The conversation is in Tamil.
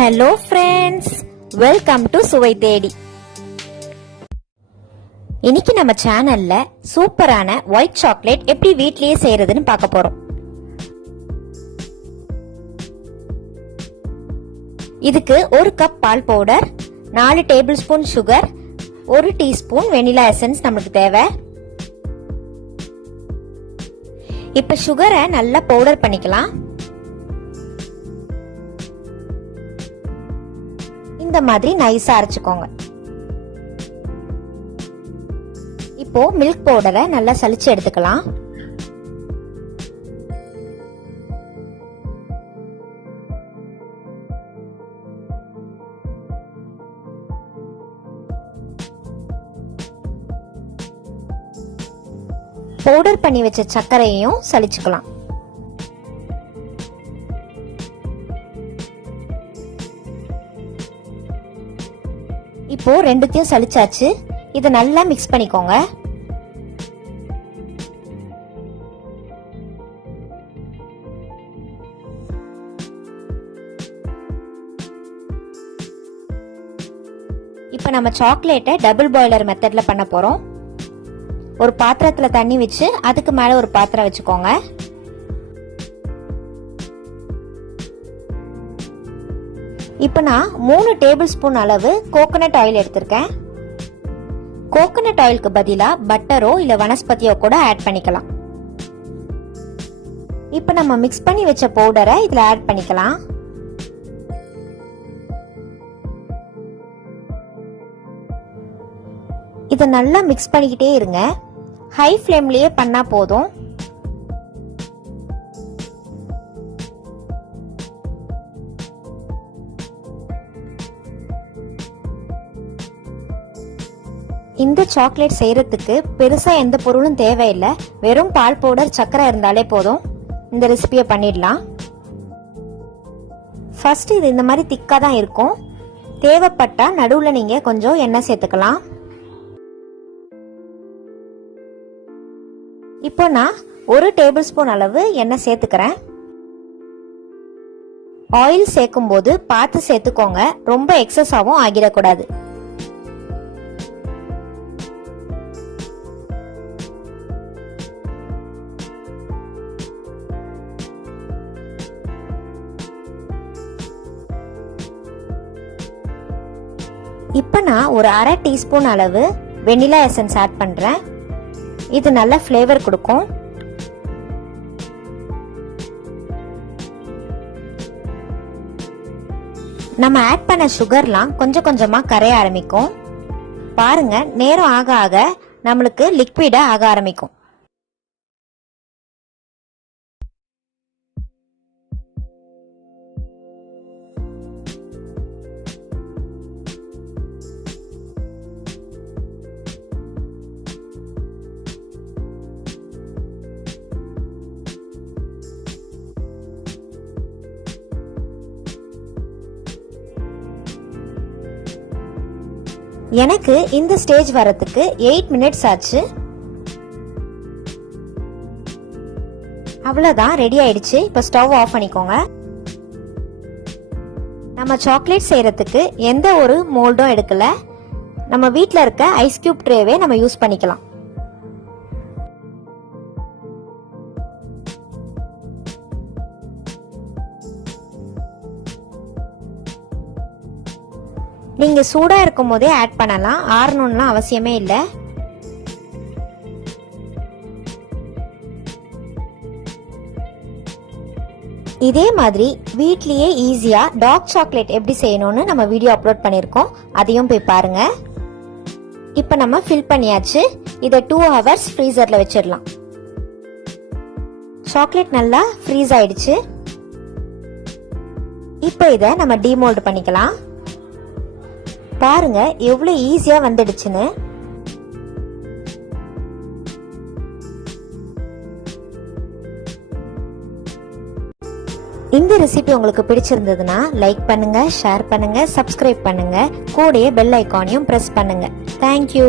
ஹலோ ஃப்ரெண்ட்ஸ், வெல்கம் டு சுவை தேடி. இன்னைக்கு நம்ம சேனல்ல சூப்பரான ஒயிட் சாக்லேட் எப்படி வீட்லயே செய்யறதுன்னு பார்க்க போறோம். இதுக்கு 1 கப் பால் powder, 4 tablespoon sugar, 1 teaspoon vanilla essence நமக்கு தேவை. இப்ப சுகரை நல்லா பவுடர் பண்ணிக்கலாம். இந்த மாதிரி நைஸா அரைச்சுக்கோங்க. இப்போ மில்க் பவுடரை நல்லா சலிச்சு எடுத்துக்கலாம். பவுடர் பண்ணி வச்ச சர்க்கரையையும் சலிச்சுக்கலாம். இப்போ ரெண்டுத்தையும் சலிச்சாச்சு. இதை நல்லா மிக்ஸ் பண்ணிக்கோங்க. இப்போ நம்ம சாக்லேட்டை டபுள் பாய்லர் மெத்தட்ல பண்ண போறோம். ஒரு பாத்திரத்துல தண்ணி வச்சு அதுக்கு மேல ஒரு பாத்திரம் வச்சுக்கோங்க. இப்போ நான் 3 டேபிள் ஸ்பூன் அளவு கோகனட் ஆயில் எடுத்திருக்கேன். கோகனட் ஆயிலுக்கு பதிலா பட்டரோ இல்ல வனஸ்பதியோ கூட ஆட் பண்ணிக்கலாம். இப்போ நம்ம மிக்ஸ் பண்ணி வச்ச பவுடரை இதுல ஆட் பண்ணிக்கலாம். இதை நல்லா மிக்ஸ் பண்ணிக்கிட்டே இருங்க. ஹை ஃப்ளேம்லயே பண்ணா போதும். இந்த சாக்லேட் செய்யறதுக்கு பெருசா எந்த பொருளும் தேவையில்லை. வெறும் பால் பவுடர், சக்கரை இருந்தாலே போதும். இந்த ரெசிபியை பண்ணிடலாம். ஃபர்ஸ்ட் இது இந்த மாதிரி திக்கா தான் இருக்கும். தேவைப்பட்டா நடுவுல நீங்க கொஞ்சம் எண்ணெய் சேர்த்துக்கலாம். இப்போ நான் 1 டேபிள் ஸ்பூன் அளவு எண்ணெய் சேர்த்துக்கிறேன். ஆயில் சேர்க்கும் போது பார்த்து சேர்த்துக்கோங்க. ரொம்ப எக்ஸஸாவும் ஆகிடக்கூடாது. இப்போ நான் ஒரு அரை டீஸ்பூன் அளவு வெனிலா எசன்ஸ் ஆட் பண்றேன். இது நல்ல ஃப்ளேவர் கொடுக்கும். நம்ம ஆட் பண்ண சுகர்லாம் கொஞ்சம் கொஞ்சமா கரைய ஆரம்பிக்கும். பாருங்க, நேரம் ஆக ஆக நம்மளுக்கு லிக்விடா ஆக ஆரம்பிக்கும். எனக்கு இந்த ஸ்டேஜ் வரதுக்கு 8 மினிட்ஸ் ஆச்சு. அவ்வளவுதான், ரெடி ஆயிடுச்சு. இப்ப ஸ்டவ் ஆஃப் பண்ணிக்கோங்க. நம்ம சாக்லேட் செய்யறதுக்கு எந்த ஒரு மோல்டும் எடுக்கல. நம்ம வீட்ல இருக்க ஐஸ் கியூப் ட்ரேவே நம்ம யூஸ் பண்ணிக்கலாம். நீங்க சூடா இருக்கும் போதே ஆட் பண்ணலாம். ஆறணும்லாம் அவசியமே இல்லை. இதே மாதிரி வீட்லயே ஈஸியா டார்க் சாக்லேட் எப்படி செய்யணும்னு நம்ம வீடியோ அப்லோட் பண்ணிருக்கோம். அதையும் போய் பாருங்க. இப்ப நம்ம ஃபில் பண்ணியாச்சு. இதை 2 ஹவர்ஸ் ஃப்ரீசர்ல வச்சிடலாம். சாக்லேட் நல்லா ஃப்ரீஸ் ஆயிடுச்சு. இப்ப இதை நம்ம டீமோல்ட் பண்ணிக்கலாம். பாருங்க எவ்வளவு ஈஸியா வந்துடுச்சுன்னு. இந்த ரெசிபி உங்களுக்கு பிடிச்சிருந்ததுன்னா லைக் பண்ணுங்க, ஷேர் பண்ணுங்க, சப்ஸ்கிரைப் பண்ணுங்க. கூடயே பெல் ஐகானையும் பிரஸ் பண்ணுங்க. தேங்க்யூ.